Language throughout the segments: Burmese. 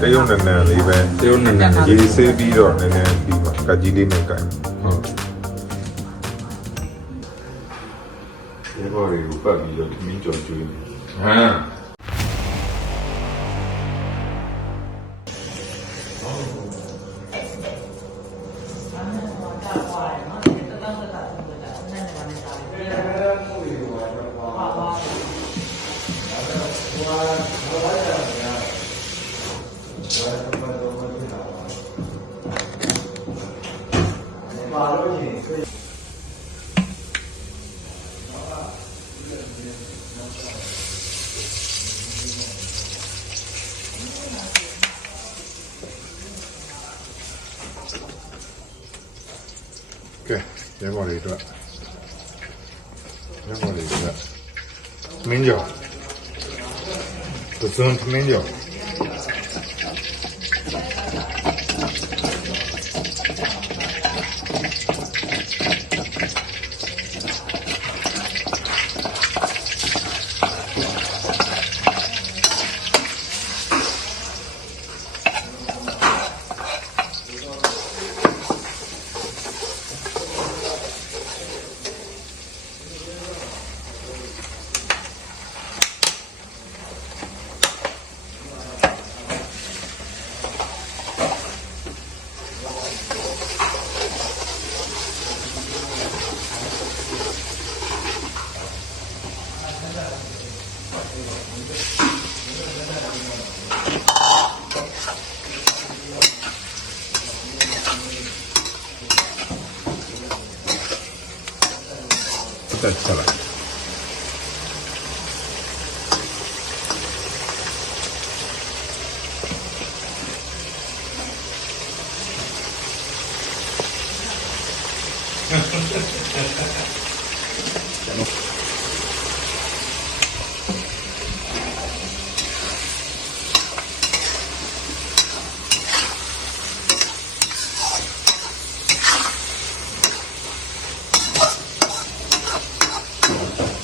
cái ông này nè lấy về cái ông này gì xe đi rồi này nè đi mà cả gì đi này cái cái bao này cũng phải đi rồi mình chọn chơi à ok để vào đây rồi để vào đây rồi mình giờ tôi xuống mình giờတက်ချလိုက်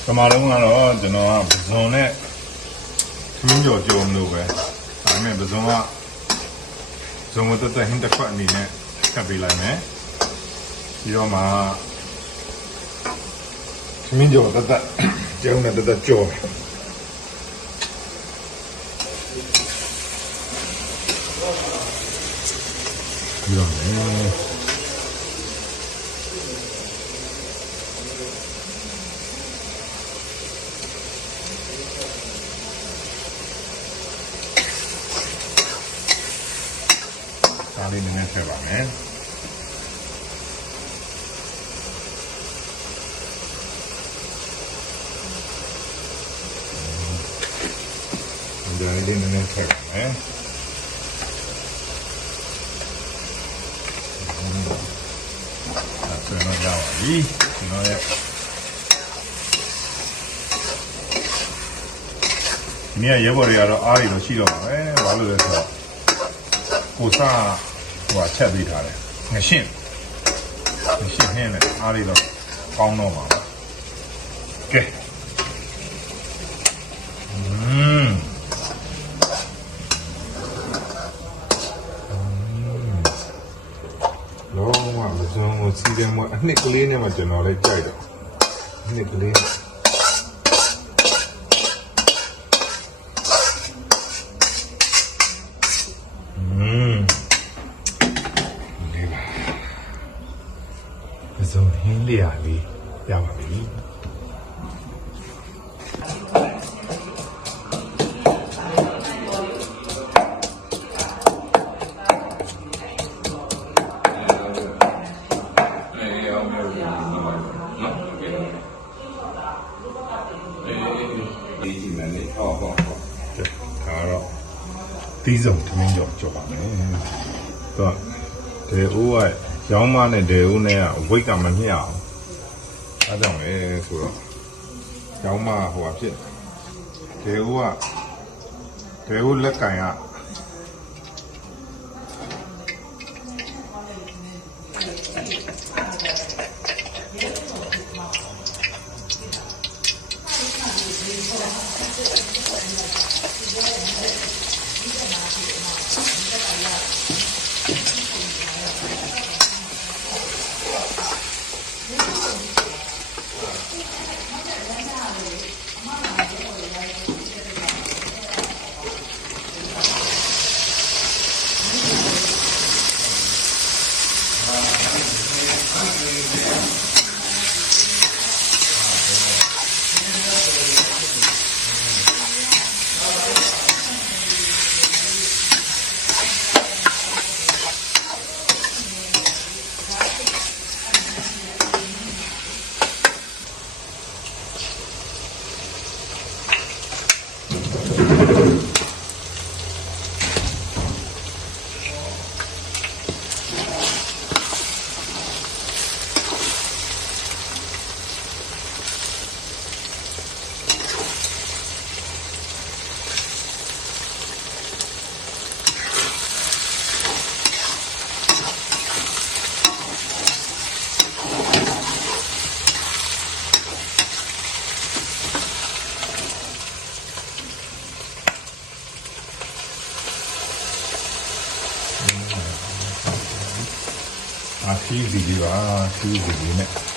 ကမာလုံးကတော့ကျွန်တော်ကပဇွန်နဲ့ခင်းကြော်ကြုံလို့ပဲဒါပေမဲ့ပဇွန်ကဇုံမတက်တဲ့ဟင်းတစ်ခွက်အနေနဲ့ကပ်ပေးလိုက်မယ်ပြီးတော့မှခင်းကြော်တက်ကျုံနဲ့တက်ကြော်ပြီးတော့ဒါလေးနည်းနည်းထည့်ပါမယ်ဒါလေးနည်းနည်းထည့်ပါမယ်ဆက်တော့ရပါပြီကျွန်တော်ရဲ့ဒီနေ့ရဲဘော်တွေကတော့အားတွေတော့ရှိတော့ပါပဲဘာလို့လဲဆိုတော့ကိုစားဟိုချက်ပေးထားတယ်ငရှင်းဟင်းနဲ့အားလေးတော့ကောင်းတော့ပါကဲလုံးဝမစုံကိုစီးတယ်မအနှစ်ကလေးနဲ့မှကျွန်တော်လည်းကြိုက်တော့အနှစ်ကလေးစုံဟင်းလေးရလေးရပါပြီတီးစုံထမင်းကြော်ကြော်ပါမယ်တော့ဒေဦးကရောင်းမနဲ့ဒေဦးနဲ့ကဝိတ်ကမမျှအောင်အဲကြောင့်လေဆိုတော့ရောင်းမဟိုဟာဖြစ်ဒေဦးလက်ကင်က ခီးစီလေးပါခီးစီလေးနဲ့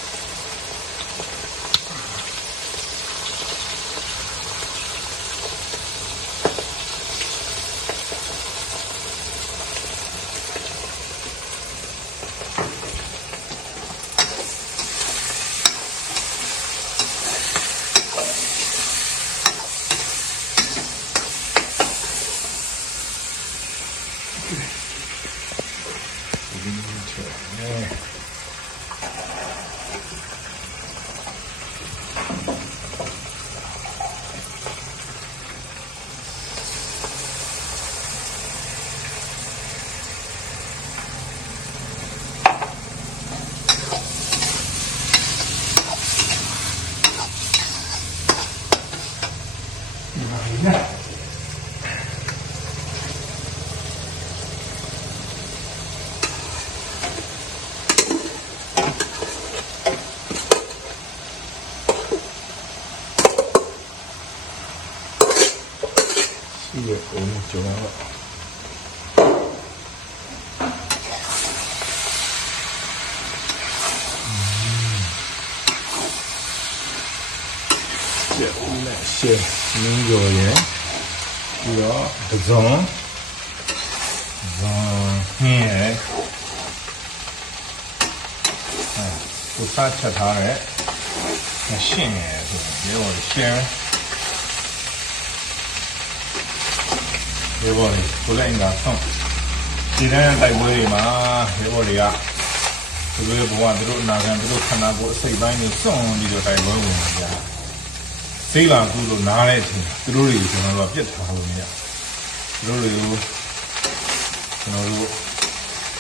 ရှိရအောင်ကြောင်းကျဦးနဲ့ရှယ်နင်းကြော်ရဲ့ပြီးတော့ပဇွန်ဟင်းရဲ့ကိုစားချက်ထားတဲ့မရှင်းရဲ့ဆိုတော့ဒီရှယ်ဒီဘောလေးကိုလည်းအင်္ဂါဆုံးဒီတဲ့တိုက်ပွဲတွေမှာဒီဘောတွေကသူတို့ဘဝသူတို့အနာဂတ်သူတို့ခန္ဓာကိုယ်အစိတ်ပိုင်းတွေစွန့်ပြီးတော့တိုက်ပွဲဝင်နေကြစိတ်လာကူလို့နားတဲ့အချိန်သူတို့တွေကျွန်တော်တို့ကပြစ်ထားလို့မရသူတို့တွေကိုကျွန်တော်တို့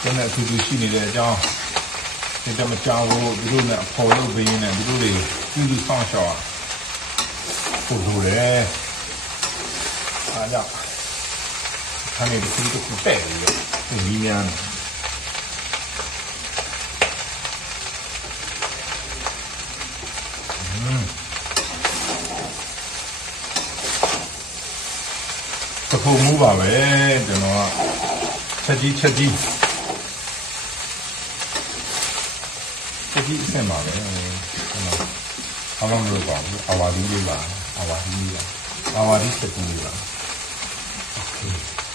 ကျန်တဲ့အတူတူရှိနေတဲ့အကြောင်းဒီတမကြောင်လို့သူတို့နဲ့အဖော်လုပ်ပေးနေသူတို့တွေပြုစုဆောင်ရှောက်ပို့လို့တယ်အားကြောင့်ခါနေဒီလိုတစ်တဲ့လို့ဒီများသဖုံမှုပါပဲကျွန်တော်ကချက်ကြီးအဆင့်ပါပဲကျွန်တော်ဘာမှမလုပ်ပါဘူးအာဝါဒီလေးပါအာဝါဒီစက်ကူလေးပါโอเค